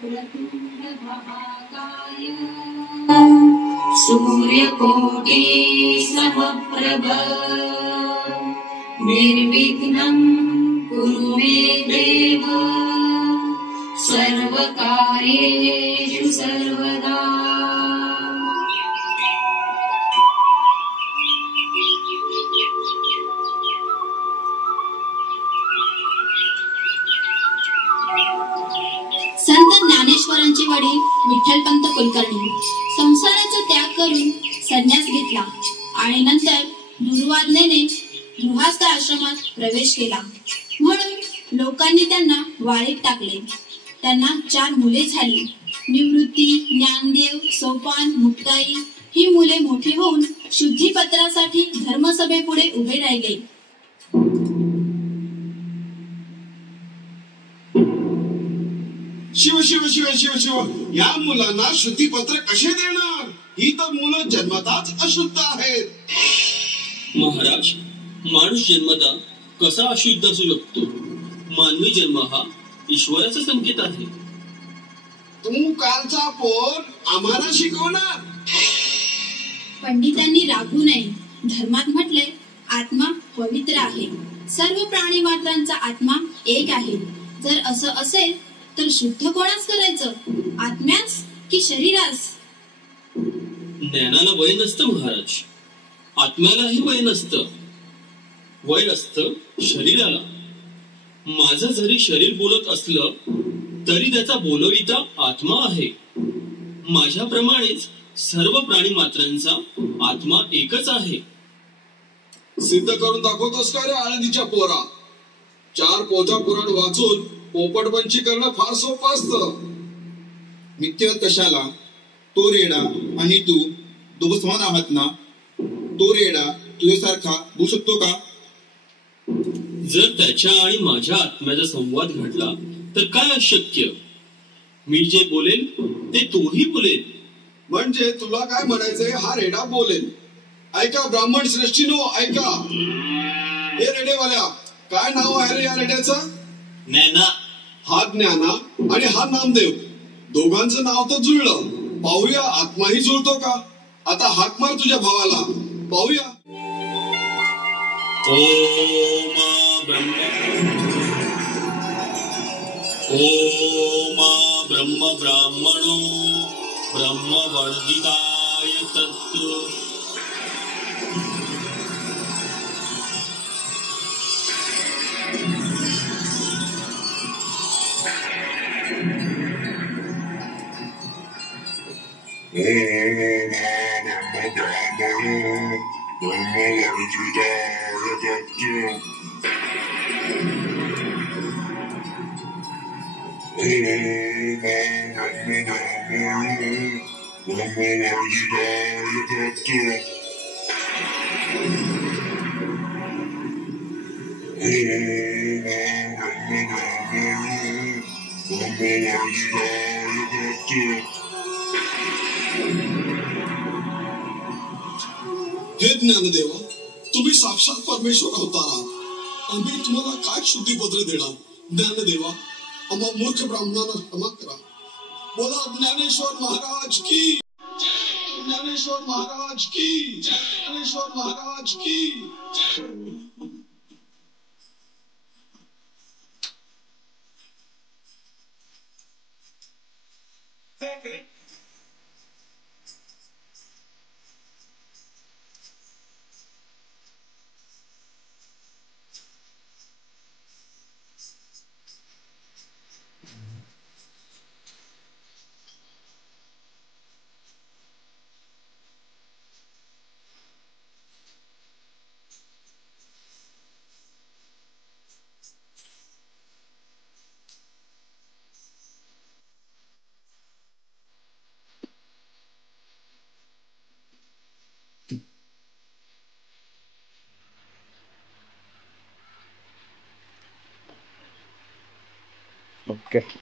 प्रतुंड महाकाय सूर्यकोटि समप्रभ निर्विघ्नं कुरु मे देव सर्वकार्येषु सर्वदा. संत ज्ञानेश्वरांचे वडील विठ्ठलपंत कुलकर्णी संसाराचा त्याग करून संन्यास घेतला आणि नंतर दुर्वाज्ञेने गृहस्थ आश्रमात प्रवेश केला. म्हणून लोकांनी त्यांना वाळीत टाकले. त्यांना 4 मुले झाली. निवृत्ती, ज्ञानदेव, सोपान, मुक्ताई ही मुले मोठी होऊन शुद्धीपत्रासाठी धर्मसभेपुढे उभे राहिले. शिव शिव शिव शिव शिव, या मुलांना शुद्धीपत्र कसे देणार? ही तर मुलं जन्मताच अशुद्ध आहेत. महाराज, माणूस जन्मता कसा अशुद्ध असू शकतो? मानवी जन्म हा ईश्वराचा संकेत आहे. तू कालचा पोर आम्हाला शिकवणार? पंडितांनी रागवू नये. धर्मात म्हटले आत्मा पवित्र आहे. सर्व प्राणी मात्रांचा आत्मा एक आहे. जर असं असेल तर शुद्ध कोणास करायचं, आत्म्यास की शरीरास? ज्ञानाला वय नसतं महाराज, आत्म्यालाही वय नसतं. वय असतं शरीराला. माझं जरी शरीर बोलत असलं तरी त्याचा बोलविता आत्मा आहे. माझ्याप्रमाणेच सर्व प्राणी मात्रांचा आत्मा एकच आहे. सिद्ध करून दाखवतोस का रे आळंदीच्या पोरा? 4 पोथा पुराण वाचून पोपटपंची करणं फार सोपं असतं. नित्य कशाला? तो रेडा आणि तू दोघं समान आहात ना? तो रेडा तुझ्यासारखा होऊ शकतो का? जर त्याच्या आणि माझ्या आत्म्याचा संवाद घडला तर काय अशक्य? मी जे बोलेल ते तोही बोलेल. म्हणजे तुला काय म्हणायचंय? हा रेडा बोलेल. ऐका ब्राह्मण श्रेष्ठीनो, ऐका. हे रेडेवाल्या, काय नाव आहे रे या रेड्याचं? ज्ञाना. हा ज्ञाना आणि हा नामदेव, दोघांचं नाव तर जुळलं. पाहूया आत्माही जुळतो का? आता हाक मार तुझ्या भावाला, पाहूया. ओम ब्रह्म ब्राह्मणो ब्रह्म वर्धिताय तत्व. हे ज्ञानदेवा, तुम्ही साक्षात परमेश्वर अवतार. आम्ही तुम्हाला काय शुद्धीपत्र देणार? ज्ञानदेवा, आम्हा मूर्ख ब्राह्मणांना क्षमा करा. बोला ज्ञानेश्वर महाराज की. ज्ञानेश्वर महाराज की. ज्ञानेश्वर महाराज की. Okay.